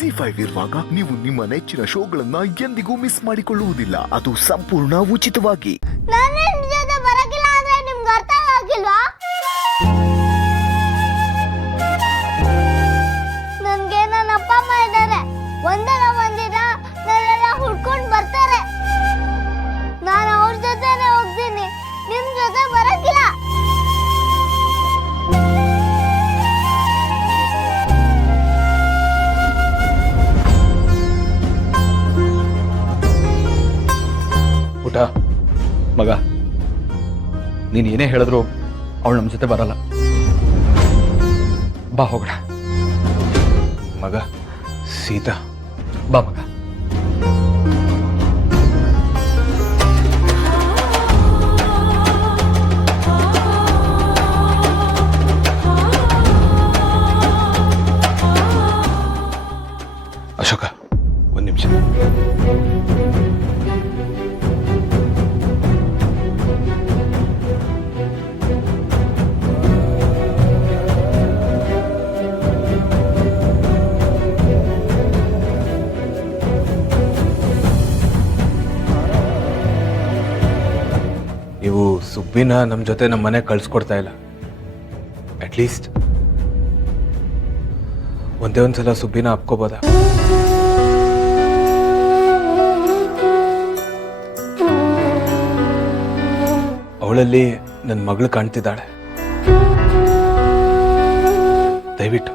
Z5 ಇರುವಾಗ ನೀವು ನಿಮ್ಮ ನೆಚ್ಚಿನ ಶೋಗಳನ್ನ ಎಂದಿಗೂ ಮಿಸ್ ಮಾಡಿಕೊಳ್ಳುವುದಿಲ್ಲ. ಅದು ಸಂಪೂರ್ಣ ಉಚಿತವಾಗಿ. ನಾನು ನಿಮ್ ಜೊತೆ ಬರಕಿಲ್ಲ ಅಂದ್ರೆ ನಿಮ್ಗೆ ಅರ್ಥ ಆಗಿಲ್ವಾ? ನನ್ಗೆ ನನ್ನ ಅಪ್ಪ ಅಮ್ಮ ಇದ್ದಾರೆ. ಒಂದಲ್ಲ ಒಂದಿನ ನನ್ನೆಲ್ಲ ಹುಡ್ಕೊಂಡು ಬರ್ತಾರೆ. ನಾನು ಅವ್ರ ಜೊತೆನೆ ಹೋಗ್ತೀನಿ, ನಿಮ್ ಜೊತೆ ಬರಕಿಲ್ಲ. ಊಟ ಮಗ, ನೀನು ಏನೇ ಹೇಳಿದ್ರು ಅವಳು ನಮ್ಮ ಜೊತೆ ಬರಲ್ಲ. ಬಾ ಹೋಗೋಣ. ಮಗ ಸೀತಾ, ಬಾ ಮಗ. ಅಶೋಕ ಒಂದು ನಿಮಿಷ. ನೀವು ಸುಬ್ಬಿನ ನಮ್ಮ ಜೊತೆ ನಮ್ಮ ಮನೆ ಕಳ್ಸ್ಕೊಡ್ತಾ ಇಲ್ಲ. ಅಟ್ಲೀಸ್ಟ್ ಒಂದೇ ಒಂದ್ಸಲ ಸುಬ್ಬಿನ ಅಪ್ಕೋಬೋದಾ? ಅವಳಲ್ಲಿ ನನ್ನ ಮಗಳು ಕಾಣ್ತಿದ್ದಾಳೆ. ದಯವಿಟ್ಟು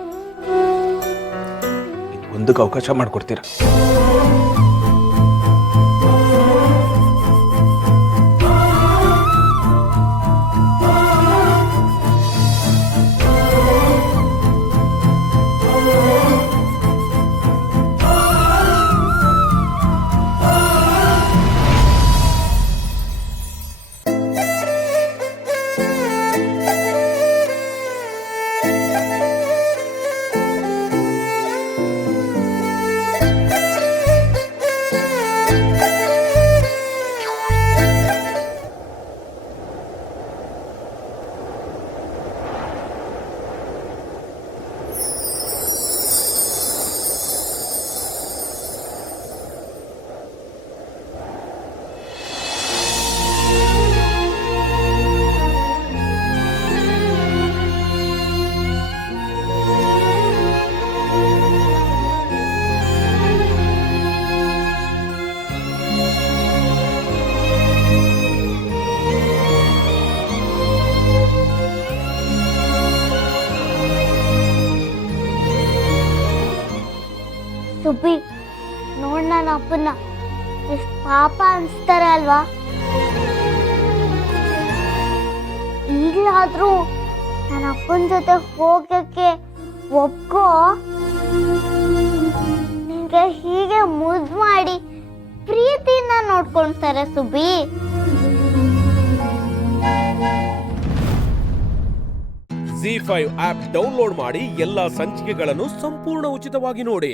ಒಂದಕ್ಕೆ ಅವಕಾಶ ಮಾಡಿಕೊಡ್ತೀರಾ? ಸುಬ್ಬಿ, ನೋಡ್ ನನ್ನ ಅಪ್ಪನ ಎಷ್ಟು ಪಾಪ ಅನ್ಸ್ತಾರೆ ಅಲ್ವಾ? ಈಗಲಾದ್ರೂ ನನ್ನ ಅಪ್ಪನ ಜೊತೆ ಹೋಗಕ್ಕೆ ಒಪ್ಕೋ. ನಿನ್ಗೆ ಹೀಗೆ ಮುದ್ದು ಮಾಡಿ ಪ್ರೀತಿಯಿಂದ ನೋಡ್ಕೊಳ್ತಾರೆ ಸುಬ್ಬಿ. Z5 ಆಪ್ ಡೌನ್ಲೋಡ್ ಮಾಡಿ ಎಲ್ಲಾ ಸಂಚಿಕೆಗಳನ್ನು ಸಂಪೂರ್ಣ ಉಚಿತವಾಗಿ ನೋಡಿ.